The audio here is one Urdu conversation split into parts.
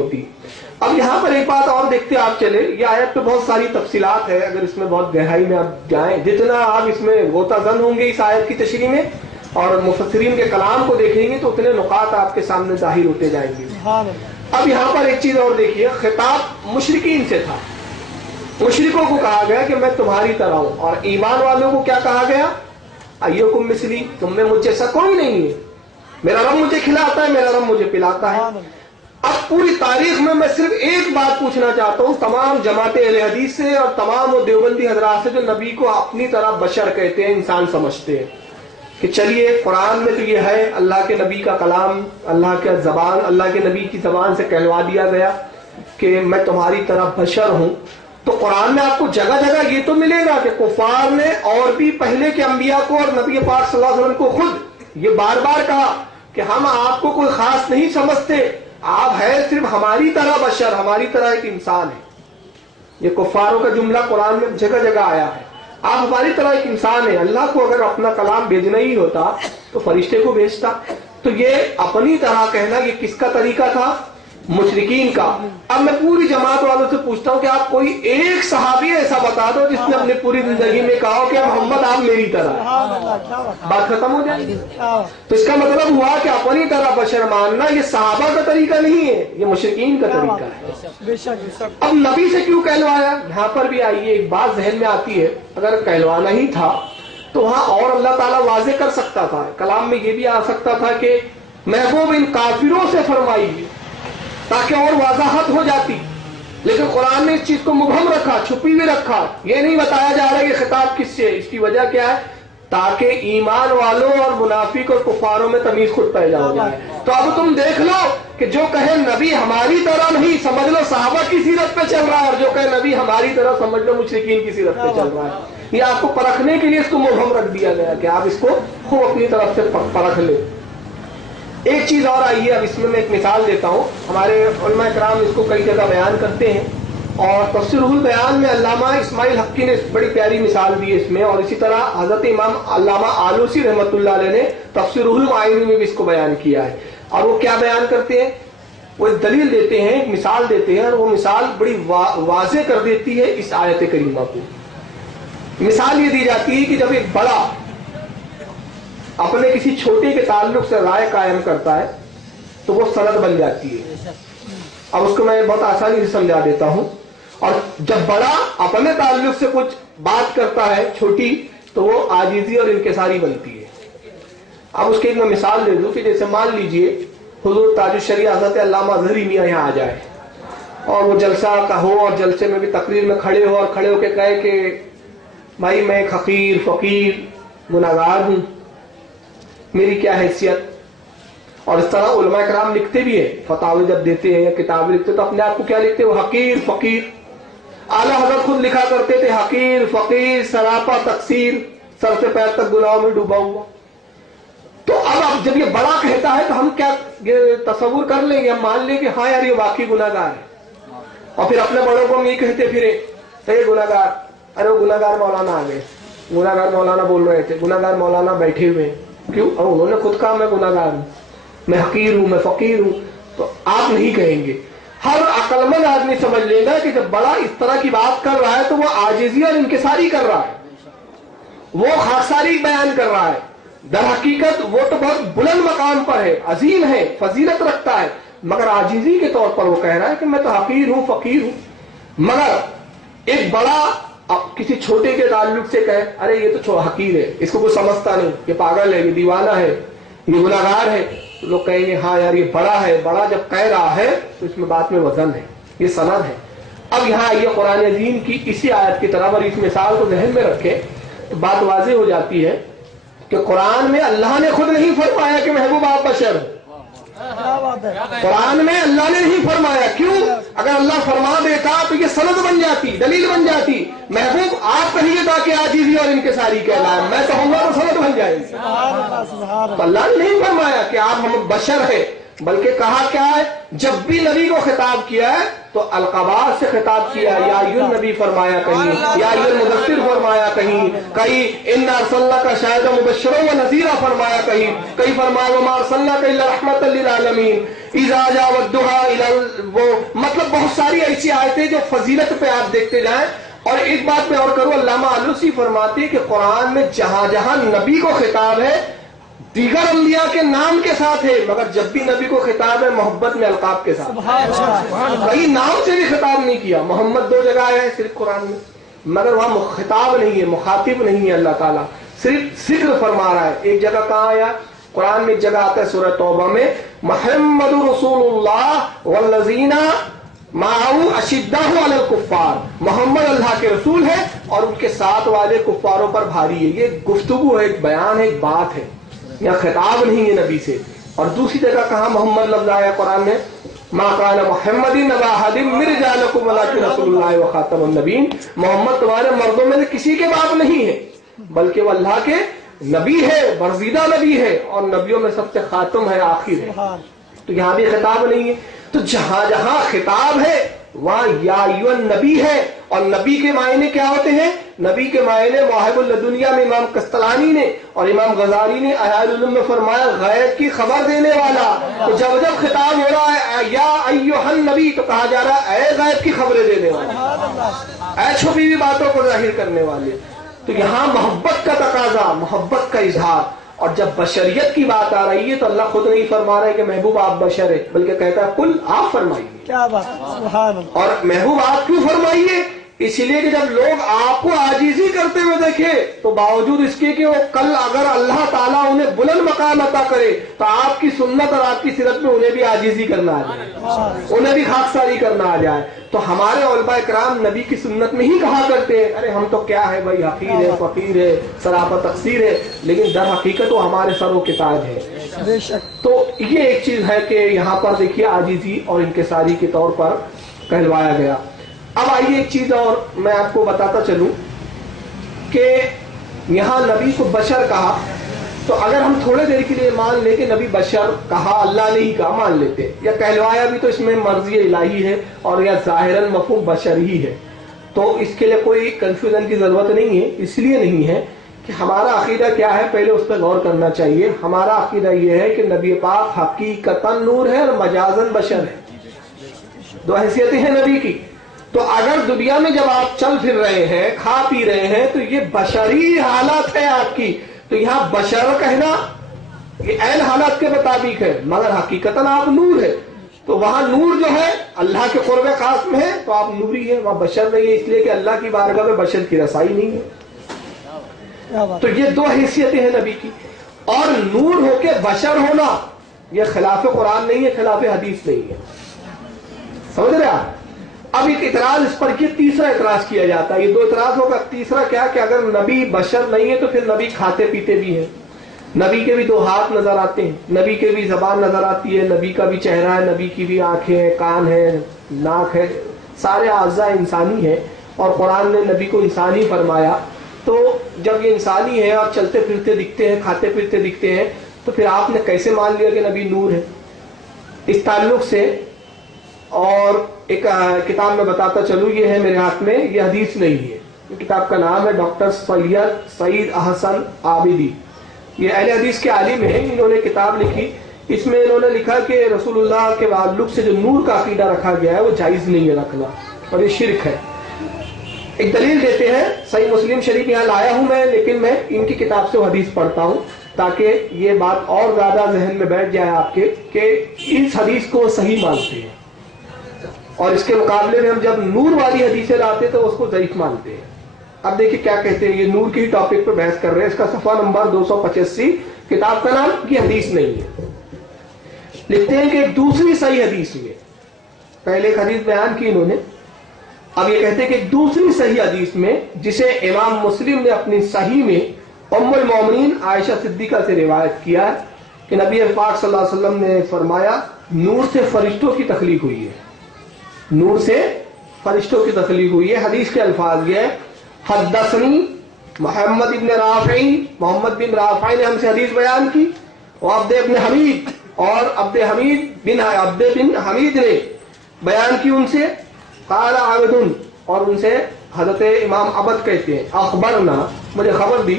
ہوتی. اب یہاں پر ایک بات اور دیکھتے آپ چلے, یہ آیت پہ بہت ساری تفصیلات ہے, اگر اس میں بہت گہرائی میں آپ جائیں, جتنا آپ اس میں غوطہ زن ہوں گے اس آیت کی تشریح میں اور مفسرین کے کلام کو دیکھیں گے تو اتنے نقاط آپ کے سامنے ظاہر ہوتے جائیں گے. اب یہاں پر ایک چیز اور دیکھیے, خطاب مشرکین سے تھا. مشرکوں کو کہا گیا کہ میں تمہاری طرح ہوں, اور ایمان والوں کو کیا کہا گیا؟ ایکم مثلی, تم میں مجھ جیسا کوئی نہیں ہے, میرا رب مجھے کھلاتا ہے, میرا رب مجھے پلاتا ہے. اب پوری تاریخ میں صرف ایک بات پوچھنا چاہتا ہوں تمام جماعت اہل حدیث سے اور تمام وہ دیوبندی حضرات سے جو نبی کو اپنی طرح بشر کہتے ہیں, انسان سمجھتے ہیں, کہ چلیے قرآن میں تو یہ ہے اللہ کے نبی کا کلام, اللہ کے زبان, اللہ کے نبی کی زبان سے کہلوا دیا گیا کہ میں تمہاری طرح بشر ہوں. تو قرآن میں آپ کو جگہ جگہ یہ تو ملے گا کہ کفار نے اور بھی پہلے کے انبیاء کو اور نبی پاک صلی اللہ علیہ وسلم کو خود یہ بار بار کہا کہ ہم آپ کو کوئی خاص نہیں سمجھتے, آپ ہے صرف ہماری طرح بشر, ہماری طرح ایک انسان ہے. یہ کفاروں کا جملہ قرآن میں جگہ جگہ آیا ہے, آپ ہماری طرح ایک انسان ہے. اللہ کو اگر اپنا کلام بھیجنا ہی ہوتا تو فرشتے کو بھیجتا. تو یہ اپنی طرح کہنا یہ کس کا طریقہ تھا؟ مشرکین کا. اب میں پوری جماعت والوں سے پوچھتا ہوں کہ آپ کوئی ایک صحابی ایسا بتا دو جس نے اپنی پوری زندگی میں کہا کہ محمد آپ میری طرح, بات ختم ہو جائے گی. تو اس کا مطلب ہوا کہ اپنی طرح بشر ماننا یہ صحابہ کا طریقہ نہیں ہے, یہ مشرکین کا طریقہ ہے. اب نبی سے کیوں کہلوایا؟ یہاں پر بھی آئیے ایک بات ذہن میں آتی ہے, اگر کہلوانا ہی تھا تو وہاں اور اللہ تعالیٰ واضح کر سکتا تھا. کلام میں یہ بھی آ سکتا تھا کہ محبوب ان کافروں سے فرمائیے, تاکہ اور وضاحت ہو جاتی. لیکن قرآن نے اس چیز کو مبہم رکھا, چھپی ہوئی رکھا. یہ نہیں بتایا جا رہا یہ خطاب کس سے. اس کی وجہ کیا ہے؟ تاکہ ایمان والوں اور منافق اور کفاروں میں تمیز خود پیدا ہو جائے. تو اب تم دیکھ لو کہ جو کہے نبی ہماری طرح نہیں, سمجھ لو صحابہ کی سیرت پہ چل رہا ہے, اور جو کہے نبی ہماری طرح سمجھ لو مشرکین کی سیرت پہ چل رہا ہے. یہ آپ کو پرکھنے کے لیے اس کو مبہم رکھ دیا گیا کہ آپ اس کو خوب اپنی طرف سے پرکھ لیں. ایک چیز اور آئیے, اب اس میں ایک مثال دیتا ہوں. ہمارے علماء کرام اس کو کئی جگہ بیان کرتے ہیں, اور تفسیر البیان میں علامہ اسماعیل حقی نے بڑی پیاری مثال دی اس میں, اور اسی طرح حضرت امام علامہ آلوسی رحمۃ اللہ علیہ نے تفسیر المعانی میں بھی اس کو بیان کیا ہے. اور وہ کیا بیان کرتے ہیں؟ وہ ایک دلیل دیتے ہیں, ایک مثال دیتے ہیں, اور وہ مثال بڑی واضح کر دیتی ہے اس آیت کریمہ کو. مثال یہ دی جاتی ہے کہ جب ایک بڑا اپنے کسی چھوٹے کے تعلق سے رائے قائم کرتا ہے تو وہ سند بن جاتی ہے. اب اس کو میں بہت آسانی سے سمجھا دیتا ہوں. اور جب بڑا اپنے تعلق سے کچھ بات کرتا ہے چھوٹی, تو وہ عاجزی اور انکساری بنتی ہے. اب اس کی ایک میں مثال دے دوں کہ جیسے مان لیجئے حضور تاج الشریعہ حضرت علامہ اظہری میاں یہاں آ جائے, اور وہ جلسہ کا ہو, اور جلسے میں بھی تقریر میں کھڑے ہو, اور کھڑے ہو کے کہے کہ بھائی میں ایک حقیر فقیر گناہگار ہوں, میری کیا حیثیت. اور اس طرح علماء کرام لکھتے بھی ہیں, فتاوی جب دیتے ہیں یا کتابیں لکھتے تو اپنے آپ کو کیا لکھتے ہیں؟ وہ حقیر فقیر. اعلیٰ حضرت خود لکھا کرتے تھے حقیر فقیر سراپا تقصیر, سر سے پیر تک گناہوں میں ڈوبا ہوا. تو اب جب یہ بڑا کہتا ہے تو ہم کیا یہ تصور کر لیں گے, ہم مان لیں کہ ہاں یار یہ واقعی گناہگار ہے, اور پھر اپنے بڑوں کو ہم یہ کہتے پھرے صحیح گناہگار, ارے وہ گناہگار مولانا آ گئے, گناہگار مولانا بول رہے تھے, گناہگار مولانا بیٹھے ہوئے ہیں. کیوں؟ اور انہوں نے خود کہا میں گناہگار ہوں, میں حقیر ہوں, میں فقیر ہوں. تو آپ نہیں کہیں گے. ہر عقل مند آدمی سمجھ لے گا کہ جب بڑا اس طرح کی بات کر رہا ہے تو وہ عاجزی اور انکساری کر رہا ہے, وہ خاکساری بیان کر رہا ہے. در حقیقت وہ تو بہت بلند مقام پر ہے, عظیم ہے, فضیلت رکھتا ہے, مگر عاجزی کے طور پر وہ کہہ رہا ہے کہ میں تو حقیر ہوں, فقیر ہوں. مگر ایک بڑا کسی چھوٹے کے تعلق سے کہے ارے یہ تو حقیر ہے, اس کو کوئی سمجھتا نہیں, یہ پاگل ہے, یہ دیوانہ ہے, یہ گناہگار ہے, تو لوگ کہیں گے ہاں یار یہ بڑا ہے. بڑا جب کہہ رہا ہے تو اس میں بات میں وزن ہے, یہ سند ہے. اب یہاں یہ قرآن عظیم کی اسی آیت کی طرف اور اس مثال کو ذہن میں رکھے تو بات واضح ہو جاتی ہے کہ قرآن میں اللہ نے خود نہیں فرمایا کہ محبوب آپ بشر. قرآن میں اللہ نے نہیں فرمایا. کیوں؟ اگر اللہ فرما دیتا تو یہ سند بن جاتی, دلیل بن جاتی. محبوب آپ کہیے تاکہ عاجزی اور انکساری کہلائے, میں کہوں گا تو سند بن جائے گی. تو اللہ نے نہیں فرمایا کہ آپ ہم بشر ہیں, بلکہ کہا کیا ہے, جب بھی نبی کو خطاب کیا ہے تو القبات سے خطاب کیا, یا ایل نبی فرمایا کہیں, یا ایل مدثر فرمایا کہیں, کہیں انا ارسلناک شاہدا مبشرا و نذیرا فرمایا کہیں, کہیں فرمایا وما ارسلناک الا رحمتا للعالمین. اذا جاء والضحى وہ مطلب بہت ساری ایسی آیتیں جو فضیلت پہ آپ دیکھتے جائیں. اور ایک بات میں اور کروں، علامہ آلوسی فرماتے ہیں کہ قرآن میں جہاں جہاں نبی کو خطاب ہے دیگر انبیاء کے نام کے ساتھ ہے، مگر جب بھی نبی کو خطاب ہے محبت میں القاب کے ساتھ. کئی نام سے بھی خطاب نہیں کیا. محمد 2 جگہ آیا ہے صرف قرآن میں، مگر وہاں خطاب نہیں ہے، مخاطب نہیں ہے. اللہ تعالیٰ صرف ذکر فرما رہا ہے. ایک جگہ کہاں آیا قرآن میں؟ ایک جگہ آتا ہے سورہ توبہ میں، محمد رسول اللہ والذین معه اشداء علی الکفار. محمد اللہ کے رسول ہے اور ان کے ساتھ والے کفاروں پر بھاری ہے. یہ گفتگو ہے، ایک بیان ہے، ایک بات ہے، یا خطاب نہیں ہے نبی سے. اور دوسری جگہ کہاں محمد لفظ آیا قرآن میں؟ ما کان محمد ابا احد من رجالکم ولکن رسول اللہ وخاتم النبیین. محمد تمہارے مردوں میں سے کسی کے باپ نہیں ہے بلکہ وہ اللہ کے نبی ہے، برگزیدہ نبی ہے، اور نبیوں میں سب سے خاتم ہے، آخر ہے. تو یہاں بھی خطاب نہیں ہے. تو جہاں جہاں خطاب ہے وہاں یا ایھا النبی ہے. اور نبی کے معنی کیا ہوتے ہیں؟ نبی کے معنی مواہب اللدنیہ میں امام قسطلانی نے اور امام غزالی نے احیاء العلوم میں فرمایا غیب کی خبر دینے والا. تو جب جب خطاب ہو رہا ہے یا ایھا النبی تو کہا جا رہا ہے اے غیب کی خبریں دینے والے، اے چھپی ہوئی باتوں کو ظاہر کرنے والے. تو یہاں محبت کا تقاضا، محبت کا اظہار. اور جب بشریت کی بات آ رہی ہے تو اللہ خود نہیں فرما رہا ہے کہ محبوب آپ بشر ہے، بلکہ کہتا ہے کل آپ فرمائیے. کیا بات، سبحان اللہ. اور محبوب آپ کیوں فرمائیے؟ اس لیے کہ جب لوگ آپ کو عاجزی کرتے ہوئے دیکھے تو باوجود اس کے کہ وہ کل اگر اللہ تعالیٰ انہیں بلند مقام عطا کرے تو آپ کی سنت اور آپ کی سیرت میں انہیں بھی عاجزی کرنا آ جائے، انہیں بھی خاکساری کرنا آ جائے. تو ہمارے علماء کرام نبی کی سنت میں ہی کہا کرتے ہیں ارے ہم تو کیا ہے بھائی، حقیر ہے، فقیر ہے، سراپا تقصیر ہے، لیکن در حقیقت وہ ہمارے سروں کے تاج ہے. بے شک. تو یہ ایک چیز ہے کہ یہاں پر دیکھیے عاجزی اور انکساری کے طور پر کہلوایا گیا. اب آئیے ایک چیز اور میں آپ کو بتاتا چلوں کہ یہاں نبی کو بشر کہا تو اگر ہم تھوڑے دیر کے لیے مان لیں کہ نبی بشر کہا، اللہ نے ہی کہا، مان لیتے، یا کہلوایا بھی تو اس میں مرضی الہی ہے اور یا ظاہراً مفہوم بشر ہی ہے، تو اس کے لیے کوئی کنفیوژن کی ضرورت نہیں ہے. اس لیے نہیں ہے کہ ہمارا عقیدہ کیا ہے، پہلے اس پہ غور کرنا چاہیے. ہمارا عقیدہ یہ ہے کہ نبی پاک حقیقتاً نور ہے اور مجازاً بشر ہے. 2 حیثیتیں ہیں نبی کی. تو اگر دنیا میں جب آپ چل پھر رہے ہیں، کھا پی رہے ہیں، تو یہ بشری حالت ہے آپ کی. تو یہاں بشر کہنا یہ عین حالات کے مطابق ہے، مگر حقیقتاً آپ نور ہے. تو وہاں نور جو ہے اللہ کے قرب خاص میں ہے تو آپ نوری ہے، وہاں بشر نہیں ہے، اس لیے کہ اللہ کی بارگاہ میں بشر کی رسائی نہیں ہے. تو یہ 2 حیثیتیں ہیں نبی کی. اور نور ہو کے بشر ہونا یہ خلاف قرآن نہیں ہے، خلاف حدیث نہیں ہے. سمجھ رہے آپ؟ اب ایک اعتراض اس پر، یہ تیسرا اعتراض کیا جاتا ہے. یہ 2 اعتراض ہوگا. تیسرا کیا کہ اگر نبی بشر نہیں ہے تو پھر نبی کھاتے پیتے بھی ہیں، نبی کے بھی 2 ہاتھ نظر آتے ہیں، نبی کے بھی زبان نظر آتی ہے، نبی کا بھی چہرہ ہے، نبی کی بھی آنکھیں ہیں، کان ہے، ناک ہے، سارے اعضاء انسانی ہیں. اور قرآن نے نبی کو انسانی فرمایا. تو جب یہ انسانی ہے اور چلتے پھرتے دکھتے ہیں، کھاتے پیتے دکھتے ہیں، تو پھر آپ نے کیسے مان لیا کہ نبی نور ہے؟ اس تعلق سے اور ایک کتاب میں بتاتا چلوں، یہ ہے میرے ہاتھ میں، یہ حدیث نہیں ہے. یہ کتاب کا نام ہے ڈاکٹر سعید احسن عابدی. یہ اہل حدیث کے عالم ہیں، انہوں نے کتاب لکھی. اس میں انہوں نے لکھا کہ رسول اللہ کے تعلق سے جو نور کا عقیدہ رکھا گیا ہے وہ جائز نہیں ہے رکھنا، اور یہ شرک ہے. ایک دلیل دیتے ہیں، صحیح مسلم شریف یہاں لایا ہوں میں، لیکن میں ان کی کتاب سے وہ حدیث پڑھتا ہوں تاکہ یہ بات اور زیادہ ذہن میں بیٹھ جائے آپ کے کہ اس حدیث کو صحیح مانتے ہیں، اور اس کے مقابلے میں ہم جب نور والی حدیثیں لاتے تو اس کو ضعیف مانتے ہیں. اب دیکھیں کیا کہتے ہیں، یہ نور کی ٹاپک پر بحث کر رہے ہیں. اس کا صفحہ نمبر 285، کتاب کا نام کی حدیث نہیں ہے. لکھتے ہیں کہ ایک دوسری صحیح حدیث میں، پہلے ایک حدیث بیان کی انہوں نے، اب یہ کہتے ہیں کہ ایک دوسری صحیح حدیث میں جسے امام مسلم نے اپنی صحیح میں ام المومنین عائشہ صدیقہ سے روایت کیا ہے کہ نبی پاک صلی اللہ علیہ وسلم نے فرمایا نور سے فرشتوں کی تخلیق ہوئی ہے، نور سے فرشتوں کی تخلیق ہوئی ہے. حدیث کے الفاظ یہ ہے، حدثنی محمد بن رافع، محمد بن رافع نے ہم سے حدیث بیان کی، عبد بن حمید، اور عبد بن حمید نے بیان کی ان سے، قال عبد، اور ان سے حضرت امام عبد کہتے ہیں، اخبرنا، مجھے خبر دی.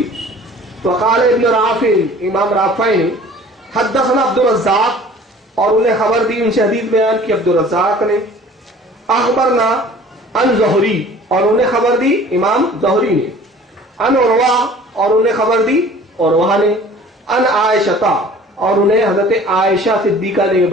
تو قال ابن رافع، امام رافع نے، حدثنا عبد الرزاق، اور انہیں خبر دی، ان سے حدیث بیان کی عبد الرزاق نے. اخبرنا ان زہری، اور انہیں خبر دی امام زہری نے. ان عروہ، اور انہیں خبر دی عروہ نے. ان عائشہ، اور انہیں حضرت عائشہ صدیقہ نے